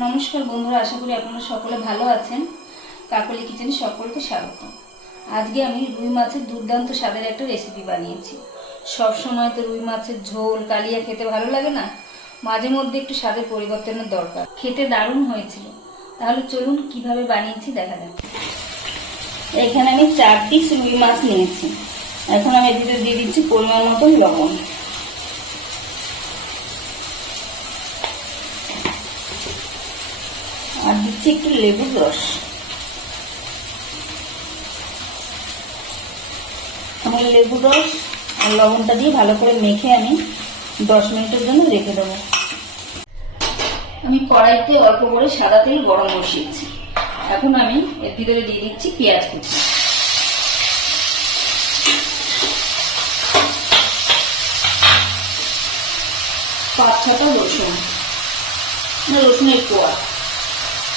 নমস্কার বন্ধুরা, আশা করি আপনারা সকলে ভালো আছেন। কাকলি কিচেনে সকলকে স্বাগত। আজকে আমি রুই মাছের দুর্দান্ত স্বাদের একটা রেসিপি বানিয়েছি। সব সময় তো রুই মাছের ঝোল, কালিয়া খেতে ভালো লাগে না? মাঝে মধ্যে একটু স্বাদের পরিবর্তনের দরকার। খেতে দারুণ হয়েছিল। তাহলে চলুন কীভাবে বানিয়েছি দেখা যাক। এখানে আমি চার পিস রুই মাছ নিয়েছি। এখন আমি ভিতরে দিয়ে দিচ্ছি পরিমাণ মতন লবণ। আর দিচ্ছি একটু লেবুর রস। আমি লেবুর রস আর লবণটা দিয়ে ভালো করে মেখে আমি দশ মিনিটের জন্য রেখে দেবো। আমি কড়াইতে অল্প করে সাদা তেল গরম বসিয়েছি। এখন আমি এর ভিতরে দিয়ে দিচ্ছি পেঁয়াজ কুচি। পাঁচ ছটা রসুন। রসুনের কোয়া।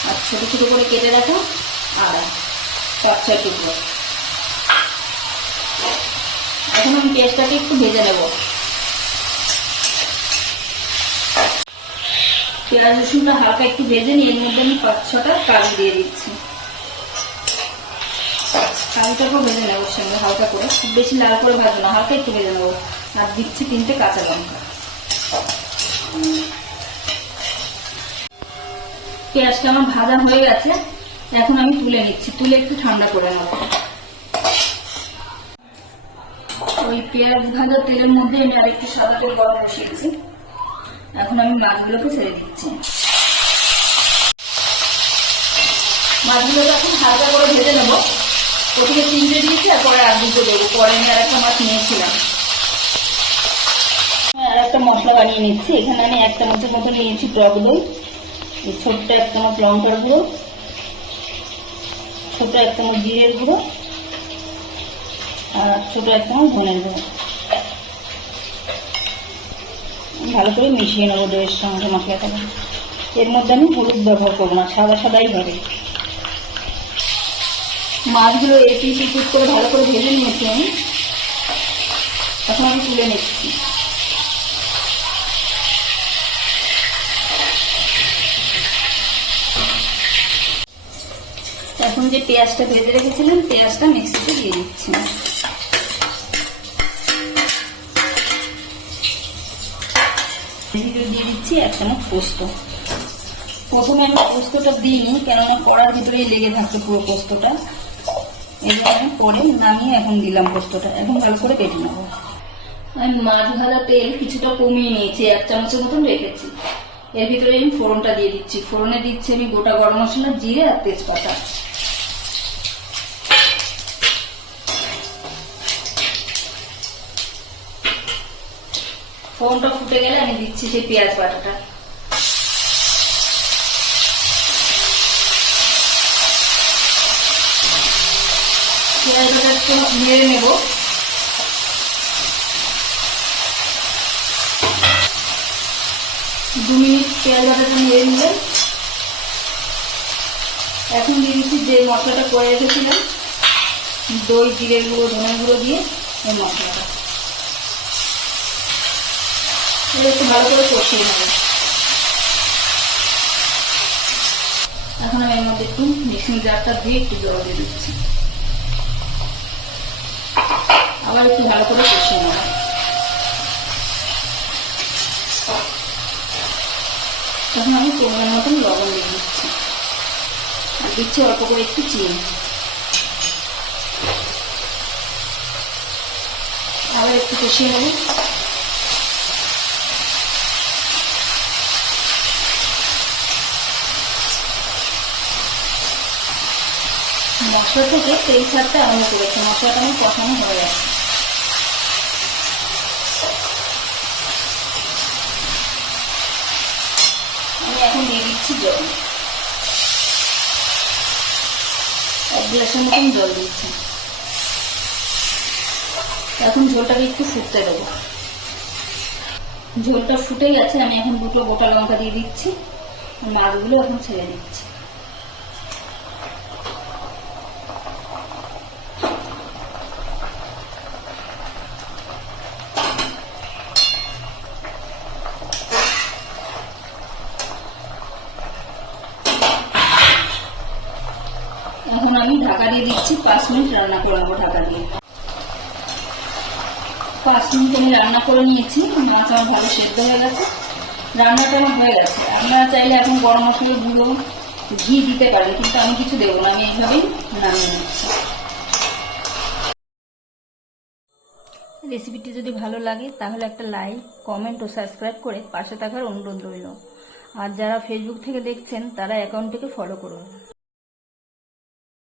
আর ছোট ছোট করে কেটে রাখা আদা পাঁচ ছয় টুকরো। এখন আমি পেঁয়াজটাকে একটু ভেজে নেব। পেঁয়াজ রসুনটা হালকা একটু ভেজে নিয়ে এর মধ্যে আমি পাঁচ ছটা কাজু দিয়ে দিচ্ছি। কাজুটাকেও ভেজে নেব সঙ্গে হালকা করে। খুব বেশি লাল করে ভাজবো না, হালকা একটু ভেজে নেব। আর দিচ্ছি তিনটে কাঁচা লঙ্কা। পেঁয়াজটা আমার ভাজা হয়ে গেছে। এখন আমি তুলে নিচ্ছি। তুলে একটু ঠান্ডা করে নেব। ওই পেঁয়াজ ভাজা তেলের মধ্যে আমি আর একটু সাদা তেল গরম বসিয়েছি। এখন আমি মাছগুলোকে ছেড়ে দিচ্ছি। মাছগুলোকে এখন হালকা করে ভেজে নেব। প্রথমে তিনটে দিয়েছি, আর পরে আর দুটো দেবো। পরে আমি আর একটা মাছ নিয়েছিলাম। আর একটা মশলা বানিয়ে নিচ্ছি। এখানে আমি এক চামচের মতো নিয়েছি টক দই। ছোট্ট এক চামচ লঙ্কার গুঁড়ো ছোট এক চামচ জিরের গুঁড়ো আর ছোট এক চামচ ধনের গুঁড়ো। ভালো করে মিশিয়ে নেব দইয়ের সঙ্গে মশলাটাকে এর মধ্যে আমি হলুদ ব্যবহার করব না, সাদা সাদাই হবে। মাছগুলো এপি পিপিট করে ভালো করে ভেজে নিয়েছি আমি। এখন আমি তুলে নিচ্ছি। এখন যে পেঁয়াজটা ভেজে রেখেছিলাম, পেঁয়াজটা মিক্সিতে দিয়ে দিচ্ছি। দিয়ে দিচ্ছি এক চামচ পোস্ত। প্রথমে আমি পোস্তটা দিইনি কড়ার লেগে পুরো পোস্তটা। আমি পরে নামিয়ে এখন দিলাম পোস্তটা। এখন ভালো করে কেটে নেব। আমি মাছ ভাজা তেল কিছুটা কমিয়ে নিয়েছি, এক চামচের মতন রেখেছি। এর ভিতরে আমি ফোড়নটা দিয়ে দিচ্ছি। ফোড়নে দিচ্ছি আমি গোটা গরম মশলা, জিরে আর তেজপাতা। ফোড়নটা ফুটে গেলে আমি দিচ্ছি সেই পেঁয়াজ বাটাটা। পেঁয়াজ বাটা একটু নেড়ে নেব। দু মিনিট পেঁয়াজ বাটাটা নেড়ে নিলে এখন দিয়ে দিচ্ছি যে মশলাটা করে রেখেছিলাম, দই জিরে গুঁড়ো ধনে গুঁড়ো দিয়ে এই মশলাটা। এটা একটু ভালো করে কষিয়ে নেব। এখন আমি এর মধ্যে একটু মিক্সিং জারটা দিয়ে একটু জল দিয়ে দিচ্ছি। আবার একটু ভালো করে কষিয়ে নেব। তখন আমি পরিমাণ মতন লবণ দিয়ে দিচ্ছি। আর দিচ্ছি অল্প করে একটু চিনি। আবার একটু কষিয়ে নেব। মশলা থেকে তেল ছাড়তে আরম্ভ করেছে। মশলাটা আমি কষানো হয়ে গেছে। আমি এখন দিয়ে দিচ্ছি জল। এক গ্লাসের মতন জল দিচ্ছি। এখন ঝোলটাকে একটু ফুটতে দেবো। ঝোলটা ফুটে গেছে আমি এখন দুটো গোটা লঙ্কা দিয়ে দিচ্ছি। মাছগুলো এখন ছেড়ে দিচ্ছি। এখন আমি ঢাকা দিয়ে দিচ্ছি, পাঁচ মিনিট রান্না করে নেব ঢাকা দিয়ে। পাঁচ মিনিট আমি রান্না করে নিয়েছি, মাছ আমার ভালো সেদ্ধ হয়ে গেছে। রান্নাটা আমার হয়ে গেছে। আপনারা চাইলে এখন গরম মশলা, গুঁড়ো, ঘি দিতে পারেন, কিন্তু আমি কিছু দেবো না, আমি এইভাবেই নামিয়ে নিচ্ছি। রেসিপিটি যদি ভালো লাগে, তাহলে একটা লাইক, কমেন্ট ও সাবস্ক্রাইব করে পাশে থাকার অনুরোধ রইল। আর যারা ফেসবুক থেকে দেখছেন, তারা অ্যাকাউন্টটিকে ফলো করুন।